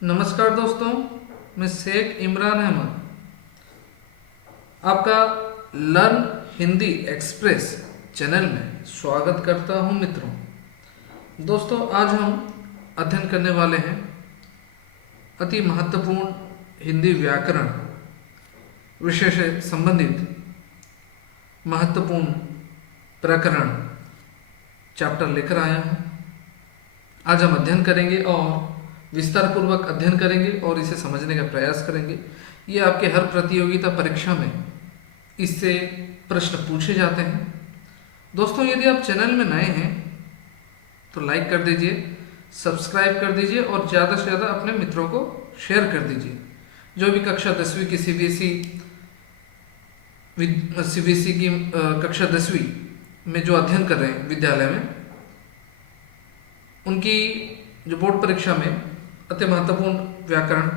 नमस्कार दोस्तों, मैं शेख इमरान अहमद आपका लर्न हिंदी एक्सप्रेस चैनल में स्वागत करता हूं। मित्रों, दोस्तों आज हम अध्ययन करने वाले हैं अति महत्वपूर्ण हिंदी व्याकरण विषय से संबंधित महत्वपूर्ण प्रकरण चैप्टर लेकर आया हूं। आज हम अध्ययन करेंगे और विस्तार पूर्वक अध्ययन करेंगे और इसे समझने का प्रयास करेंगे। ये आपके हर प्रतियोगिता परीक्षा में इससे प्रश्न पूछे जाते हैं। दोस्तों, यदि आप चैनल में नए हैं तो लाइक कर दीजिए, सब्सक्राइब कर दीजिए और ज़्यादा से ज़्यादा अपने मित्रों को शेयर कर दीजिए। जो भी कक्षा 10वीं की सीबीएसई की कक्षा 10वीं में जो अध्ययन कर रहे हैं विद्यालय में, उनकी जो बोर्ड परीक्षा में अति महत्वपूर्ण व्याकरण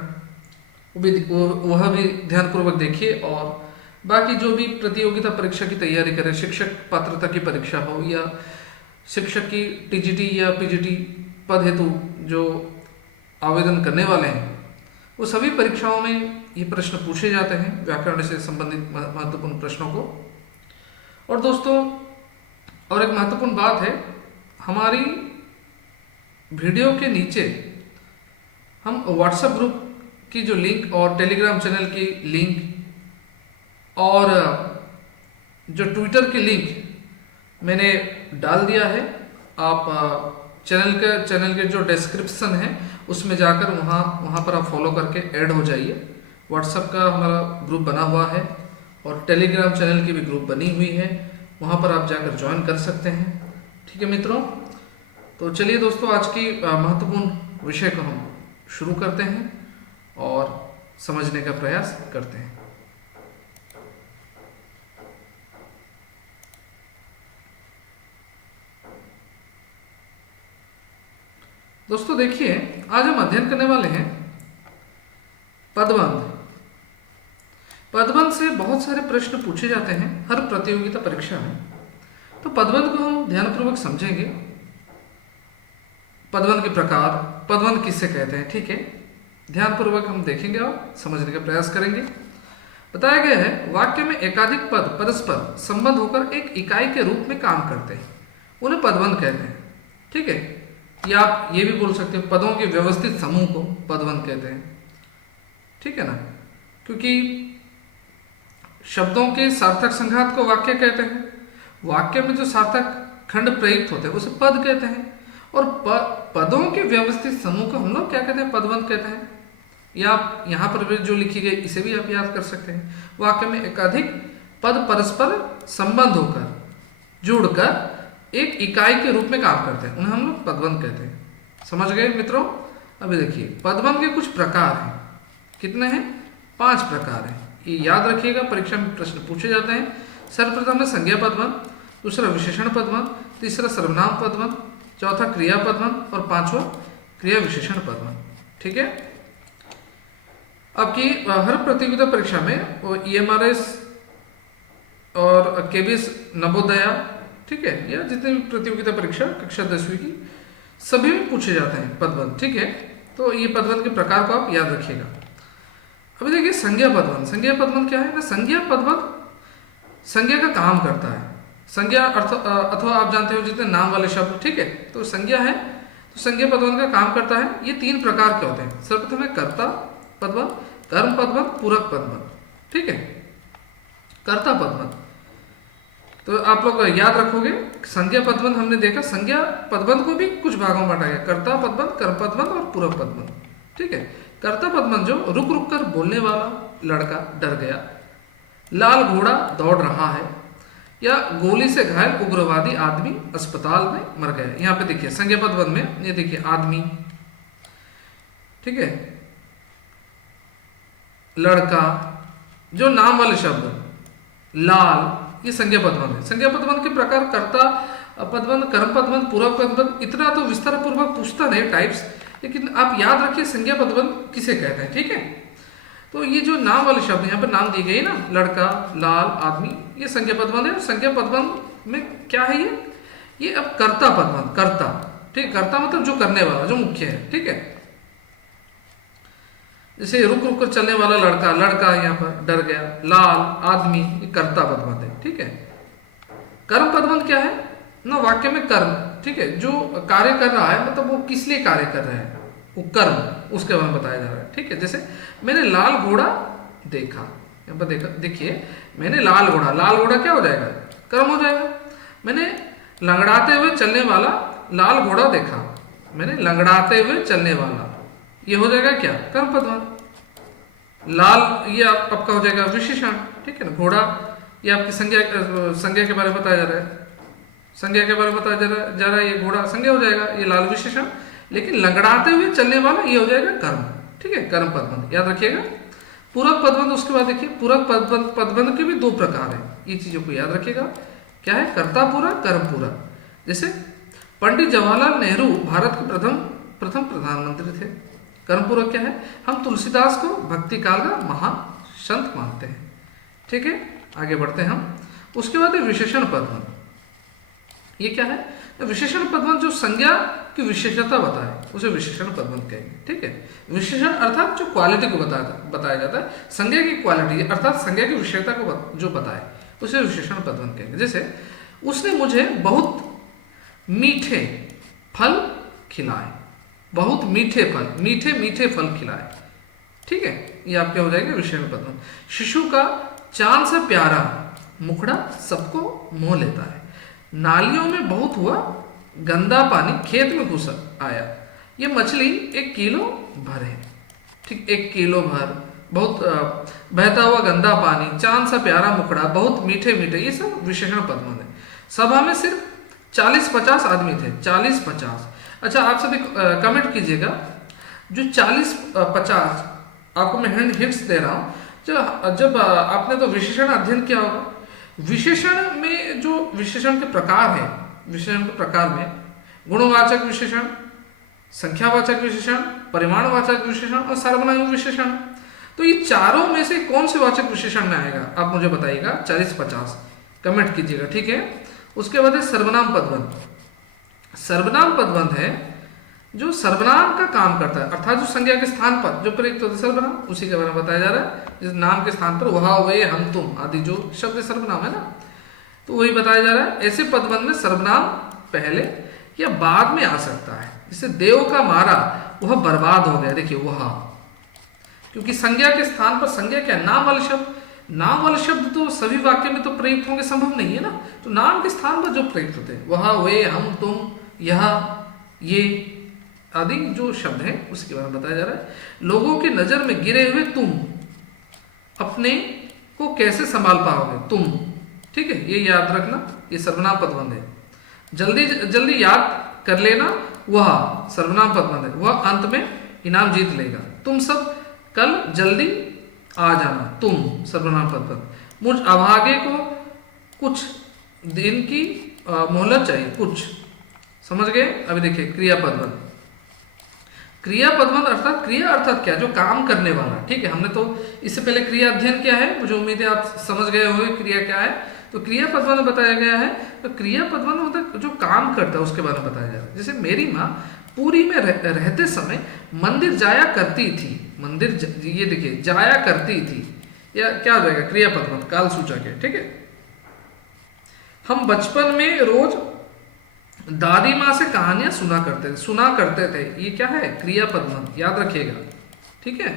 वह भी ध्यानपूर्वक देखिए। और बाकी जो भी प्रतियोगिता परीक्षा की तैयारी करें, शिक्षक पात्रता की परीक्षा हो या शिक्षक की टीजीटी या पीजीटी पद हेतु जो आवेदन करने वाले हैं, वो सभी परीक्षाओं में ये प्रश्न पूछे जाते हैं, व्याकरण से संबंधित महत्वपूर्ण प्रश्नों को। और दोस्तों, और एक महत्वपूर्ण बात है, हमारी वीडियो के नीचे हम व्हाट्सएप ग्रुप की जो लिंक और टेलीग्राम चैनल की लिंक और जो ट्विटर की लिंक मैंने डाल दिया है। आप चैनल के जो डिस्क्रिप्शन है उसमें जाकर वहाँ पर आप फॉलो करके ऐड हो जाइए। व्हाट्सएप का हमारा ग्रुप बना हुआ है और टेलीग्राम चैनल की भी ग्रुप बनी हुई है, वहाँ पर आप जाकर ज्वाइन कर सकते हैं। ठीक है मित्रों, तो चलिए दोस्तों, आज की महत्वपूर्ण विषय को हम शुरू करते हैं और समझने का प्रयास करते हैं। दोस्तों देखिए, आज हम अध्ययन करने वाले हैं पदबंध। पदबंध से बहुत सारे प्रश्न पूछे जाते हैं हर प्रतियोगिता परीक्षा में, तो पदबंध को हम ध्यानपूर्वक समझेंगे। पदबंध के प्रकार, पदबंध किससे कहते हैं, ठीक है, ध्यानपूर्वक हम देखेंगे और समझने का प्रयास करेंगे। बताया गया है, वाक्य में एकाधिक पद परस्पर संबंध होकर एक इकाई के रूप में काम करते हैं, उन्हें पदबंध कहते हैं। ठीक है, या आप ये भी बोल सकते हो, पदों के व्यवस्थित समूह को पदबंध कहते हैं। ठीक है ना, क्योंकि शब्दों के सार्थक संघात को वाक्य कहते हैं। वाक्य में जो सार्थक खंड प्रयुक्त होते हैं उसे पद कहते हैं। और पदों के व्यवस्थित समूह को हम लोग क्या कहते हैं, पदबंध कहते हैं। या आप यहाँ पर भी जो लिखी गई इसे भी आप याद कर सकते हैं। वाक्य में एकाधिक पद परस्पर संबंध होकर जुड़कर एक इकाई के रूप में काम करते हैं, उन्हें हम लोग पदबंध कहते हैं। समझ गए मित्रों? अभी देखिए, पदबंध के कुछ प्रकार हैं। कितने हैं? 5 प्रकार हैं। ये याद रखिएगा, परीक्षा में प्रश्न पूछे जाते हैं। सर्वप्रथम है संज्ञा पदबंध, दूसरा विशेषण पदबंध, तीसरा सर्वनाम पदबंध, चौथा क्रिया पदबंध और 5वां क्रिया विशेषण पदबंध। ठीक है, अब की हर प्रतियोगिता परीक्षा में ईएमआरएस और केबीएस नवोदया, ठीक है, या जितने भी प्रतियोगिता परीक्षा कक्षा 10वीं की सभी में पूछे जाते हैं पदबंध। ठीक है, तो ये पदबंध के प्रकार को आप याद रखिएगा। अभी देखिए, संज्ञा पदबंध। संज्ञा पदबंध क्या है ना? संज्ञा पदबंध संज्ञा का काम करता है। संज्ञा अथवा आप जानते हो जितने नाम वाले शब्द, ठीक है, तो संज्ञा है, तो संज्ञा पदबंध का काम करता है। ये 3 प्रकार के होते हैं। सर्वप्रथम है कर्ता पदबंध, कर्म पदबंध, पूरक पदबंध। ठीक है, कर्ता पदबंध तो आप लोग याद रखोगे। संज्ञा पदबंध हमने देखा, संज्ञा पदबंध को भी कुछ भागों में बांटा गया, कर्ता पदबंध, कर्म पदबंध और पूरक पदबंध। ठीक है, कर्ता पदबंध जो रुक रुक कर बोलने वाला लड़का डर गया, लाल घोड़ा दौड़ रहा है, या गोली से घायल उग्रवादी आदमी अस्पताल में मर गया। यहाँ पे देखिए संज्ञा पदबंध में ये देखिए आदमी, ठीक है, लड़का, जो नाम वाले शब्द, लाल, ये संज्ञा पदबंध है। संज्ञा पदबंध के प्रकार कर्ता पदबंध, कर्म पदबंध, पूरक पदबंध, इतना तो विस्तार पूर्वक पूछता नहीं टाइप्स, लेकिन आप याद रखिए संज्ञा पदबंध किसे कहते हैं। ठीक है, तो ये जो नाम वाले शब्द यहाँ पर नाम दिए गए ना, लड़का, लाल, आदमी, ये संज्ञा पदबंध है। संज्ञा पदबंध में क्या है ये अब कर्ता पदबंध, कर्ता, ठीक, कर्ता मतलब जो करने वाला, जो मुख्य है। ठीक है, जैसे रुक रुक कर चलने वाला लड़का, लड़का यहाँ पर डर गया। लाल आदमी, ये कर्ता पदबंध है, ठीक है। कर्म पदबंध क्या है ना, वाक्य में कर्म, ठीक है, जो कार्य कर रहा है मतलब वो किस लिए कार्य कर रहे हैं, वो कर्म, उसके बारे में बताया जा रहा है, ठीक है। जैसे मैंने लाल घोड़ा देखा, यहाँ पर देखा, देखिए मैंने लाल घोड़ा क्या हो जाएगा, कर्म हो जाएगा। मैंने लंगड़ाते हुए चलने वाला लाल घोड़ा देखा, मैंने लंगड़ाते हुए चलने वाला, ये हो जाएगा क्या, कर्म पदबंध। लाल ये आपका हो जाएगा विशेषण, ठीक है ना। घोड़ा ये आपकी संज्ञा के बारे में बताया जा रहा है, संज्ञा के बारे में बताया जा रहा है, ये घोड़ा संज्ञा हो जाएगा, ये लाल विशेषण। लेकिन लंगड़ाते हुए चलने वाला ये हो जाएगा कर्म, ठीक है, कर्म पदबंध, याद रखिएगा। पूरक पदबंध, उसके बाद देखिए पूरक पदबंध के भी दो प्रकार है, ये चीजों को याद रखिएगा। क्या है, कर्ता पूरक, कर्म पूरक। जैसे पंडित जवाहरलाल नेहरू भारत के प्रथम प्रधानमंत्री थे, कर्म पूरक क्या है, हम तुलसीदास को भक्ति काल का महान संत मानते हैं, ठीक है। आगे बढ़ते हैं हम। उसके बाद है विशेषण पदबंध। ये क्या है, विशेषण पदबंध जो संज्ञा की विशेषता बताए उसे विशेषण पदबंध कहेंगे, ठीक है। विशेषण अर्थात जो क्वालिटी को बताया जाता है, संज्ञा की क्वालिटी अर्थात संज्ञा की विशेषता को जो बताए उसे विशेषण पदबंध कहेंगे। जैसे उसने मुझे बहुत मीठे फल खिलाए, बहुत मीठे फल खिलाए, ठीक है, ये आपके हो जाएंगे विशेषण पदबंध। शिशु का चांद से प्यारा मुखड़ा सबको मोह लेता है, नालियों में बहुत हुआ गंदा पानी खेत में घुस आया, ये मछली 1 किलो भर है, ठीक, 1 किलो भर, बहुत बहता हुआ गंदा पानी, चांद सा प्यारा मुखड़ा, बहुत मीठे, ये सब विशेषण पदबंध है। सभा में सिर्फ 40-50 आदमी थे, 40-50। अच्छा, आप सभी कमेंट कीजिएगा, जो 40-50 आपको मैं हिंट्स दे रहा हूँ। जब आपने तो विशेषण अध्ययन किया होगा, विशेषण में जो विशेषण के प्रकार है, विशेषण के प्रकार में गुणवाचक विशेषण, संख्यावाचक विशेषण, परिमाणवाचक विशेषण और सर्वनाम विशेषण। तो ये चारों में से कौन से वाचक विशेषण में आएगा, आप मुझे बताइएगा, 40-50 कमेंट कीजिएगा, ठीक है। उसके बाद है सर्वनाम पदबंध। सर्वनाम पदबंध है जो सर्वनाम का काम करता है, अर्थात जो संज्ञा के स्थान पर जो प्रयुक्त होता है सर्वनाम, उसी के बारे में बताया जा रहा है। जिस नाम के स्थान पर वह, वे, हम, तुम आदि जो शब्द सर्वनाम है ना, तो वही बताया जा रहा है। ऐसे पदबंध में सर्वनाम पहले या बाद में आ सकता है। जैसे देव का मारा वह बर्बाद हो गया, देखिए वह, क्योंकि संज्ञा के स्थान पर संज्ञा क्या, नाम वाले शब्द, नाम वाले शब्द तो सभी वाक्य में तो प्रयुक्त होंगे संभव नहीं है ना, तो नाम के स्थान पर जो प्रयुक्त होते हैं वह, वे, हम, तुम, यह, ये आदि जो शब्द हैं उसके बारे में बताया जा रहा है। लोगों की नजर में गिरे हुए तुम अपने को कैसे संभाल पाओगे, तुम, ठीक है, ये याद रखना, ये सर्वनाम पदबंध है। जल्दी जल्दी याद कर लेना, वह सर्वनाम पदबंध है, वह अंत में इनाम जीत लेगा। तुम सब कल जल्दी आ जाना, तुम सर्वनाम पदबंध। मुझ अभागे को कुछ दिन की मोहलत चाहिए, कुछ, समझ गए। अभी देखिए क्रिया पदबंध। क्रिया पदबंध अर्थात क्रिया अर्थात क्या, जो काम करने वाला, ठीक है। हमने तो इससे पहले क्रिया अध्ययन किया है, मुझे उम्मीद है आप समझ गए होंगे क्रिया क्या है। तो क्रिया पदबंध बताया गया है, तो क्रिया पदबंध मतलब जो काम करता है उसके बारे में बताया जा रहा है। जैसे मेरी माँ पुरी में रहते समय मंदिर जाया करती थी, मंदिर ये देखिए जाया करती थी, या क्या हो जाएगा, क्रिया पदबंध, काल सूचक है, ठीक है। हम बचपन में रोज दादी माँ से कहानियां सुना करते थे, ये क्या है, क्रिया पदबंध, याद रखिएगा, ठीक है।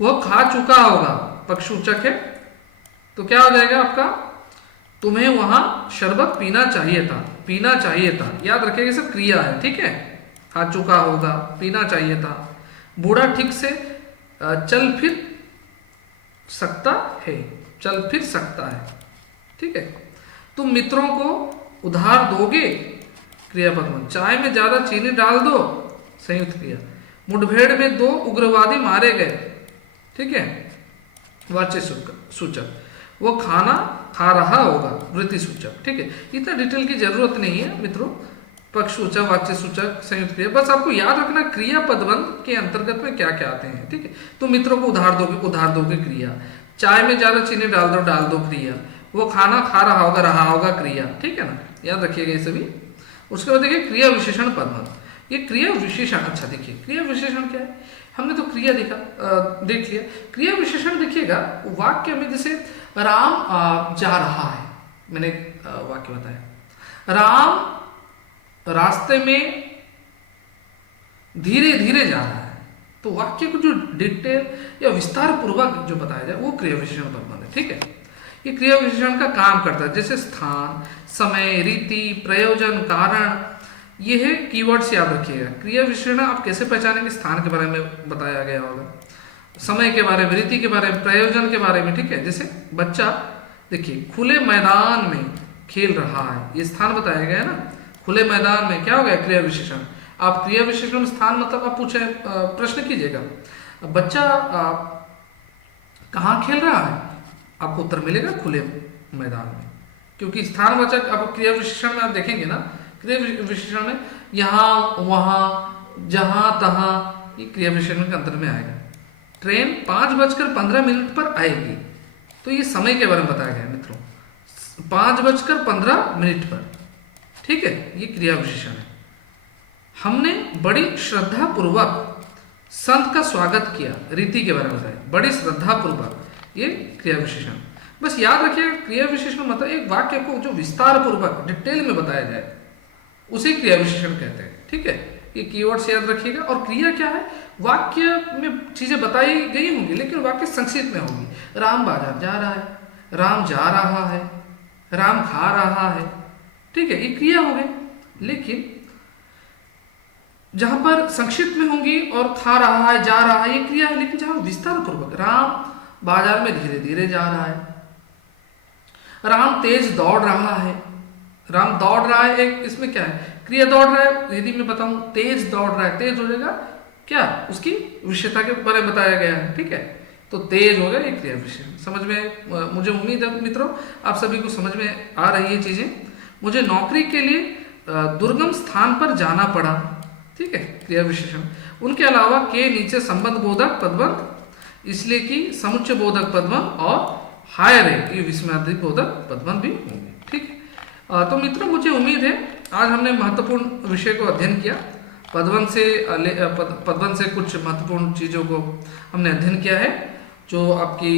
वह खा चुका होगा, पक्षसूचक है, तो क्या हो जाएगा आपका, तुम्हें वहां शरबत पीना चाहिए था, याद रखिएगा, सब क्रिया है, ठीक है। खा चुका होगा, पीना चाहिए था। बूढ़ा ठीक से चल फिर सकता है, ठीक है। तुम मित्रों को उधार दोगे, क्रिया पदबंध। चाय में ज्यादा चीनी डाल दो, संयुक्त क्रिया। मुठभेड़ में 2 उग्रवादी मारे गए, ठीक है, वाच्य सूचक। वो खाना खा रहा होगा, वृत्ति सूचक, ठीक है। इतना डिटेल की जरूरत नहीं है मित्रों, पक्ष सूचक, वाच्य सूचक, संयुक्त क्रिया, बस आपको याद रखना क्रिया पदबंध के अंतर्गत में क्या क्या आते हैं, ठीक है। तुम मित्रों को उधार दोगे क्रिया। चाय में ज्यादा चीनी डाल दो क्रिया। वो खाना खा रहा होगा क्रिया, ठीक है ना, याद रखिएगा ये सभी। उसके बाद देखिए क्रिया विशेषण पदबंध। ये क्रिया विशेषण, अच्छा देखिए क्रिया विशेषण क्या है, हमने तो क्रिया देख लिया। क्रिया विशेषण देखिएगा वाक्य में, जैसे राम जा रहा है, मैंने वाक्य बताया, राम रास्ते में धीरे धीरे जा रहा है, तो वाक्य को जो डिटेल या विस्तार पूर्वक जो बताया जाए वो क्रिया विशेषण संबंध है, ठीक है। ये क्रिया विशेषण का काम करता है, जैसे स्थान, समय, रीति, प्रयोजन, कारण, ये है कीवर्ड्स याद रखिएगा। क्रिया विशेषण आप कैसे पहचानेंगे, स्थान के बारे में बताया गया होगा, समय के बारे में, रीति के बारे में, प्रयोजन के बारे में, ठीक है। जैसे बच्चा देखिए खुले मैदान में खेल रहा है, ये स्थान बताया गया है ना, खुले मैदान में, क्या हो गया क्रिया विशेषण। आप क्रिया विशेषण में स्थान मतलब आप पूछे प्रश्न कीजिएगा, बच्चा कहाँ खेल रहा है, आपको उत्तर मिलेगा खुले मैदान में, क्योंकि स्थानवाचक आप क्रिया विशेषण में आप देखेंगे ना, क्रिया विशेषण में यहाँ वहाँ जहाँ तहाँ, ये क्रिया विशेषण के अंतर में आएगा। ट्रेन 5:15 पर आएगी, तो ये समय के बारे में बताया गया मित्रों, 5:15 पर, ठीक है, ये क्रिया विशेषण है। हमने बड़ी श्रद्धा पूर्वक संत का स्वागत किया, रीति के बारे में बताया, बड़ी श्रद्धा पूर्वक, ये क्रिया विशेषण। बस याद रखिए क्रिया विशेषण मतलब एक वाक्य को जो विस्तार पूर्वक डिटेल में बताया जाए उसे क्रिया विशेषण कहते हैं, ठीक है। ये कीवर्ड्स याद रखिएगा। और क्रिया क्या है, वाक्य में चीजें बताई गई होंगी लेकिन वाक्य संक्षिप्त में होगी। राम बाजार जा रहा है, राम जा रहा है, राम खा रहा है, ठीक है, ये क्रिया हो गई। लेकिन जहां पर संक्षिप्त में होंगी और खा रहा है, जा रहा है, ये क्रिया है। लेकिन जहां विस्तार पूर्वक, राम बाजार में धीरे धीरे जा रहा है, राम तेज दौड़ रहा है, राम दौड़ रहा है, एक इसमें क्या है, क्रिया दौड़ रहा है। यदि मैं बताऊं तेज दौड़ रहा है, तेज हो जाएगा क्या, उसकी विषयता के बारे में बताया गया है, ठीक है, तो तेज हो गया, एक क्रिया विशेषण। समझ में, मुझे उम्मीद है मित्रों आप सभी को समझ में आ रही है चीजें। मुझे नौकरी के लिए दुर्गम स्थान पर जाना पड़ा, ठीक है, क्रिया विशेषण। उनके अलावा के नीचे संबंध बोधक पदबंध, इसलिए कि समुच्चय बोधक पदबंध और हायर है, ये विस्मयादिक बोधक पदबंध भी होंगे, ठीक है। तो मित्रों मुझे उम्मीद है आज हमने महत्वपूर्ण विषय को अध्ययन किया। पदबंध से कुछ महत्वपूर्ण चीज़ों को हमने अध्ययन किया है जो आपकी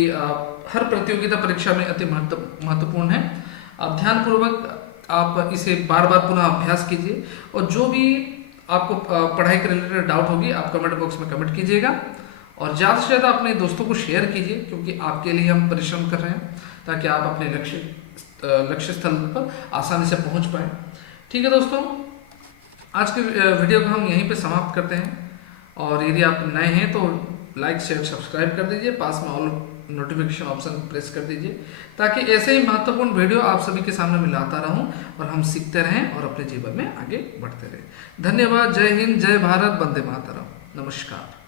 हर प्रतियोगिता परीक्षा में अति महत्वपूर्ण है। आप ध्यानपूर्वक आप इसे बार बार पुनः अभ्यास कीजिए, और जो भी आपको पढ़ाई के रिलेटेड डाउट होगी आप कमेंट बॉक्स में कमेंट कीजिएगा, और ज़्यादा से ज़्यादा अपने दोस्तों को शेयर कीजिए, क्योंकि आपके लिए हम परिश्रम कर रहे हैं ताकि आप अपने लक्ष्य स्थल पर आसानी से पहुंच पाएँ। ठीक है दोस्तों, आज के वीडियो को हम यहीं पे समाप्त करते हैं, और यदि आप नए हैं तो लाइक शेयर सब्सक्राइब कर दीजिए, पास में ऑल नोटिफिकेशन ऑप्शन प्रेस कर दीजिए, ताकि ऐसे ही महत्वपूर्ण वीडियो आप सभी के सामने मैं लाता रहूं और हम सीखते रहें और अपने जीवन में आगे बढ़ते रहें। धन्यवाद। जय हिंद, जय भारत, वंदे मातरम, नमस्कार।